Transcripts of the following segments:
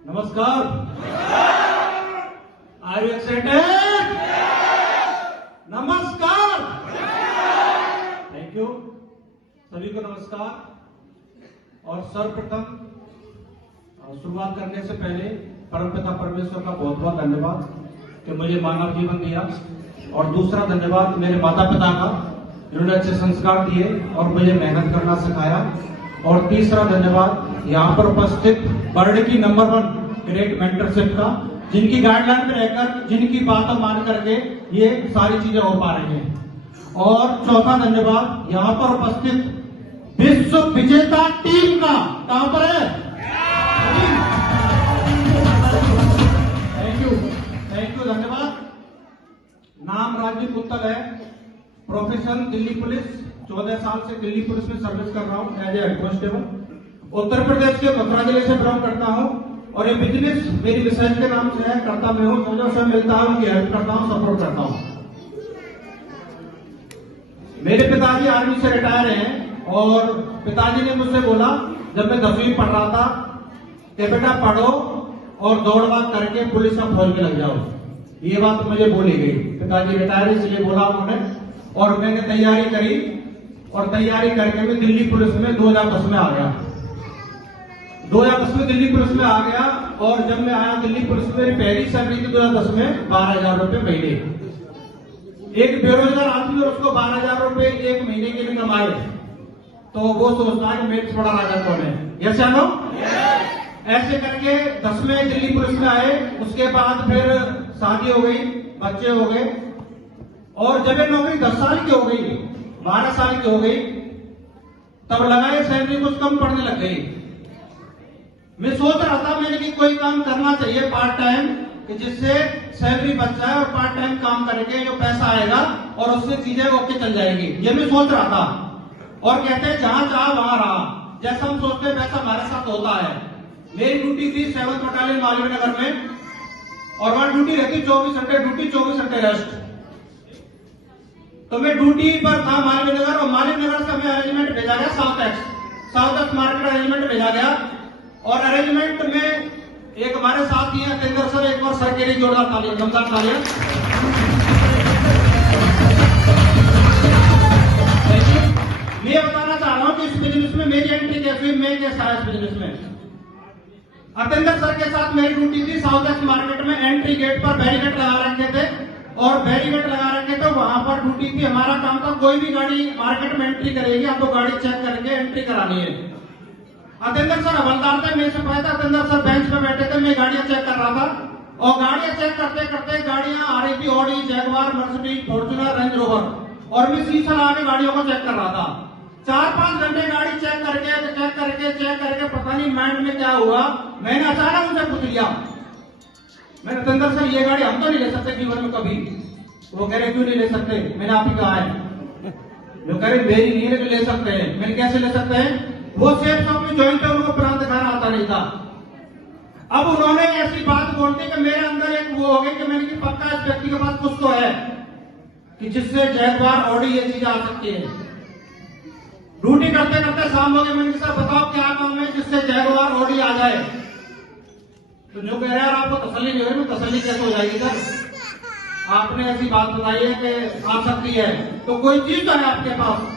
नमस्कार। Are you excited? नमस्कार। Thank you. सभी को नमस्कार। और सर्वप्रथम शुरुआत करने से पहले परमपिता परमेश्वर का बहुत बहुत धन्यवाद कि मुझे मानव जीवन दिया, और दूसरा धन्यवाद मेरे माता पिता का, जिन्होंने अच्छे संस्कार दिए और मुझे मेहनत करना सिखाया। और तीसरा धन्यवाद यहाँ पर उपस्थित वर्ल्ड की नंबर 1 ग्रेट मेंटरशिप का, जिनकी गाइडलाइन में रहकर, जिनकी बातों मान करके ये सारी चीजें हो पा रही हैं। और चौथा धन्यवाद यहाँ पर उपस्थित विश्व विजेता टीम का। कहां पर है? थैंक यू, धन्यवाद। नाम राजदीप उत्तल है। प्रोफेशन दिल्ली पुलिस, 14 साल से दिल्ली पुलिस में सर्विस कर रहा हूं as a head constable. Uttar Pradesh के मथुरा जिले से बिलोंग करता हूं, और ये बिजनेस मेरी मिसाइल के नाम से है। करता मैं हूं, समझो से मिलता हूं, उनकी हेल्प करता हूं, सपोर्ट करता हूं। मेरे पिताजी आर्मी से रिटायर हैं, और पिताजी ने मुझसे बोला जब मैं 10वीं पढ़ रहा था कि बेटा पढ़ो और दौड़ भाग करके पुलिस में फौज में लग जाओ। ये बात मुझे बोली गई। पिताजी रिटायर इसलिए बोला उन्होंने, और मैंने तैयारी करी, और तैयारी करके मैं दिल्ली पुलिस में 2010 में आ गया। 2010 में दिल्ली पुलिस में आ गया, और जब मैं आया दिल्ली पुलिस में, मेरी पहली सैलरी थी 2010 में 12,000 रुपए महीने। एक बेरोजगार आदमी और उसको 12,000 रुपए एक महीने के लिए कमाए, तो वो सोचता है कि मेरे से बड़ा राजा कौन है। यस या नो? ऐसे करके 10 में दिल्ली पुलिस में आए। उसके बाद फिर शादी हो गई, बच्चे हो गए, और जब ये नौकरी 10 साल की हो गई, 12 साल की हो गई, तब लगा ये सैलरी कुछ कम पड़ने लग गई। मैं सोच रहा था मैंने कि कोई काम करना चाहिए पार्ट टाइम, कि जिससे सैलरी बच जाए, और पार्ट टाइम काम करके जो पैसा आएगा और उससे चीजें ओके चल जाएगी। ये मैं सोच रहा था। और कहते हैं जहां चाहा वहां रहा। जैसा हम सोचते हैं वैसा हमारे साथ होता है। मेरी ड्यूटी थी 7th बटालियन मालवीय नगर में, और वहां ड्यूटी रहती 24 घंटे ड्यूटी, 24 घंटे रेस्ट। तो मैं ड्यूटी पर था मालवीय नगर, और मालवीय नगर से हमें अरेंजमेंट भेजा गया साउथ एक्स मार्केट अरेंजमेंट भेजा गया। और अरेंजमेंट में एक हमारे साथ ही है अतेंद्र सर। एक बार सर के लिए जोरदार तालियां, दमदार तालियां। मैं बताना चाह रहा हूं कि इस बिजनेस में मेरी एंट्री कैसी हुई, मैं कैसा है इस बिजनेस में। अतेंद्र सर के साथ मेरी ड्यूटी थी साउथ एक्स मार्केट में। एंट्री गेट पर बैरिकेड लगा रखे थे, और बैरिकेड लगा रखे थे, वहां पर ड्यूटी थी। हमारा काम था कोई भी गाड़ी मार्केट में एंट्री करेगी, आपको गाड़ी चेक करके एंट्री करानी है। अतेंद्र सर हवलदार थे, मेरे से पहले अतेंद्र सर बेंच पे बैठे थे, मैं गाड़ियां चेक कर रहा था। और गाड़ियां चेक करते करते गाड़ियां आ रही थी, Audi, Jaguar, Mercedes, Fortuner, range rover, और मैं शीशा लगा के गाड़ियों को चेक कर रहा था। 4-5 घंटे गाड़ी चेक करके पता नहीं माइंड में क्या हुआ, मैंने अचानक उनसे पूछ लिया, मैंने अतेंद्र सर ये गाड़ी हम तो नहीं ले सकते जीवन में कभी। वो कह रहे क्यों नहीं ले सकते? मैंने आप ही कहा है। जो कह रहे मेरी नहीं है, ले सकते हैं। मैंने कैसे ले सकते हैं? वो सेफ शॉप में ज्वाइन थे, उनको प्लान दिखाना आता नहीं था। अब उन्होंने ऐसी बात बोल दी कि मेरे अंदर एक वो हो गई कि मैंने कि पक्का इस व्यक्ति के पास कुछ तो है कि जिससे जैगवार, ऑडी ये चीजें आ सकती है। ड्यूटी करते करते शाम हो गई। मैंने सर बताओ क्या काम है जिससे जैगवार, ऑडी आ जाए? तो जो कह रहे यार आपको तसल्ली नहीं हो रही। तसल्ली कैसे हो जाएगी सर? आपने ऐसी बात बताई है कि आ सकती है, तो कोई चीज तो है आपके पास।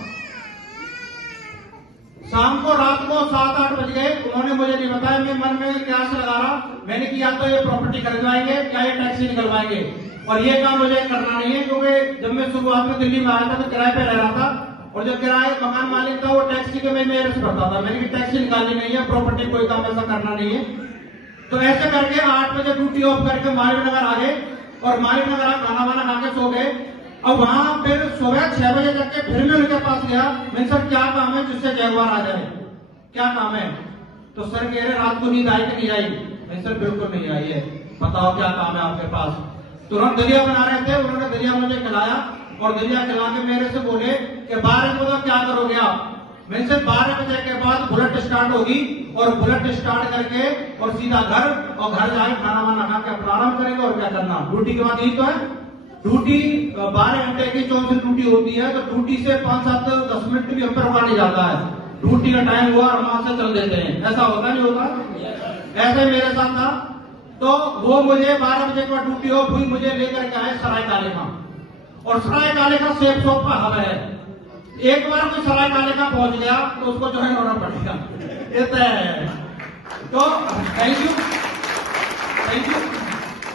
शाम को रात को 7-8 बज गए, उन्होंने मुझे नहीं बताया। मैं मन में क्या से लगा रहा, मैंने किया तो ये प्रॉपर्टी खरीदवाएंगे या ये टैक्सी निकलवाएंगे, और ये काम मुझे करना नहीं है। क्योंकि जब मैं शुरुआत में दिल्ली में आया था तो किराए पे रह रहा था, और जो किराए मकान मालिक था वो टैक्सी के मैं मेरे से भरता था। मैंने टैक्सी निकालनी नहीं है, प्रॉपर्टी कोई काम ऐसा करना नहीं है। तो ऐसे करके 8 बजे ड्यूटी ऑफ करके मालवीय नगर आ गए, और मालवीय नगर खाना वाना खा के सो गए। अब वहां फिर सुबह 6 बजे तक के फिर मैं उनके पास गया। मैं सर क्या काम है जिससे जैगवार आ जाए, क्या काम है? तो सर कह रहे रात को नींद आई कि नहीं आई? मैं सर बिल्कुल नहीं आई है, बताओ क्या काम है आपके पास? तुरंत दलिया बना रहे थे, उन्होंने दलिया मुझे खिलाया, और दलिया खिला के मेरे से बोले कि 12 बजे क्या करोगे आप? मैं से 12 बजे के बाद बुलेट स्टार्ट होगी, और बुलेट स्टार्ट करके और सीधा घर, और घर जाए खाना वाना खा के प्रारंभ करेंगे। और क्या करना ड्यूटी के बाद? यही तो है ड्यूटी। 12 घंटे की 24 ड्यूटी होती है, तो ड्यूटी से 5-7-10 मिनट भी हम पर रुका नहीं जाता है। ड्यूटी का टाइम हुआ और वहां से चल देते हैं। ऐसा होता नहीं होता? ऐसे मेरे साथ था। तो वो मुझे 12 बजे का ड्यूटी ऑफ हुई, मुझे लेकर के आए सराय काले का, और सराय काले का सेफ शॉप का हब है। एक बार कोई सराय काले का पहुंच गया तो उसको जो है होना पड़ेगा। इतना है। तो थैंक यू।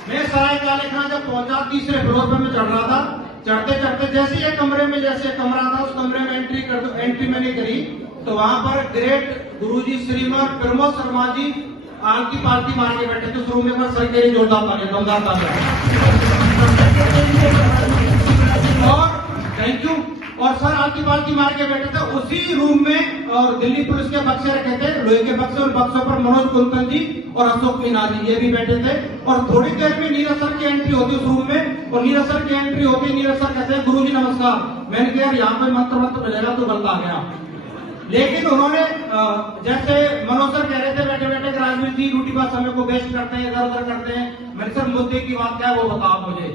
मैं सराय काले खां जब पहुंचा, तीसरे फ्लोर पे मैं चढ़ रहा था। चढ़ते चढ़ते जैसे एक कमरे में, जैसे कमरा था उस कमरे में एंट्री मैंने करी, तो वहां पर ग्रेट गुरुजी श्रीमान प्रमोद शर्मा जी आलती पालती मार के बैठे थे उस रूम में। सर के लिए जोरदार तालियां, दमदार तालियां। और थैंक यू। और सर आलती पालती मार के बैठे थे उसी रूम में, और दिल्ली पुलिस के बक्से रखे थे, लोहे के बक्से, और बक्सों पर मनोज कुलकर्णी जी और अशोक मीना जी ये भी बैठे थे। और थोड़ी देर में नीरज सर की एंट्री होती उस रूम में, और नीरज सर की एंट्री होती, नीरज सर कहते हैं गुरुजी नमस्कार। मैंने कहा यार यहाँ पे मंत्र मिलेगा तो गलत आ गया। लेकिन उन्होंने जैसे मनोज सर कह रहे थे बैठे बैठे कि राजवीर जी ड्यूटी पास समय को वेस्ट करते हैं, इधर उधर करते हैं। मैंने सर मुद्दे की बात क्या है वो बताओ मुझे।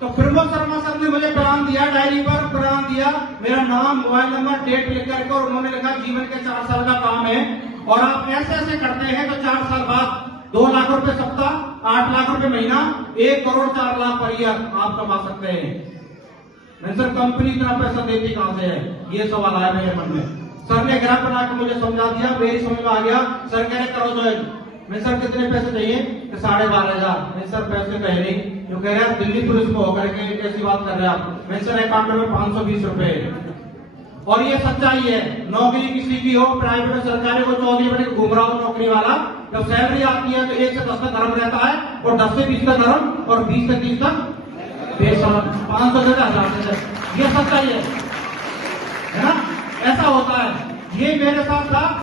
तो प्रमोद शर्मा सर ने मुझे प्रणाम दिया, डायरी पर प्रणाम दिया, मेरा नाम, मोबाइल नंबर, डेट लिख करके, और उन्होंने लिखा जीवन के 4 साल का काम है और आप ऐसे ऐसे करते हैं तो 4 साल बाद 2 लाख रुपए सप्ताह, 8 लाख रुपए महीना, 1 करोड़ 4 लाख पर ईयर आप कमा सकते हैं। मैंने सर कंपनी इतना पैसा देती कहां से है, ये सवाल आया मेरे मन में। सर ने ग्राफ बना के मुझे समझा दिया, मेरी समझ में आ गया। सर कह रहे करो ज्वाइन। मैं सर कितने पैसे चाहिए? 12,500। मैं सर पैसे कह रही, जो कह रहे हैं दिल्ली पुलिस में होकर के कैसी बात कर रहे हैं आप? मैं सर अकाउंट में 520 रुपए। और ये सच्चाई है, नौकरी किसी की हो, प्राइवेट और सरकारी, को 14 बजे घूम रहा हो नौकरी वाला, जब सैलरी आती है तो 1 से 10 तक गर्म रहता है, और 10 से 20 तक गर्म, और 20 से 30 तक बेशरम। 500 से 1000 से। ये सच्चाई है ना? ऐसा होता है। ये मेरे साथ था।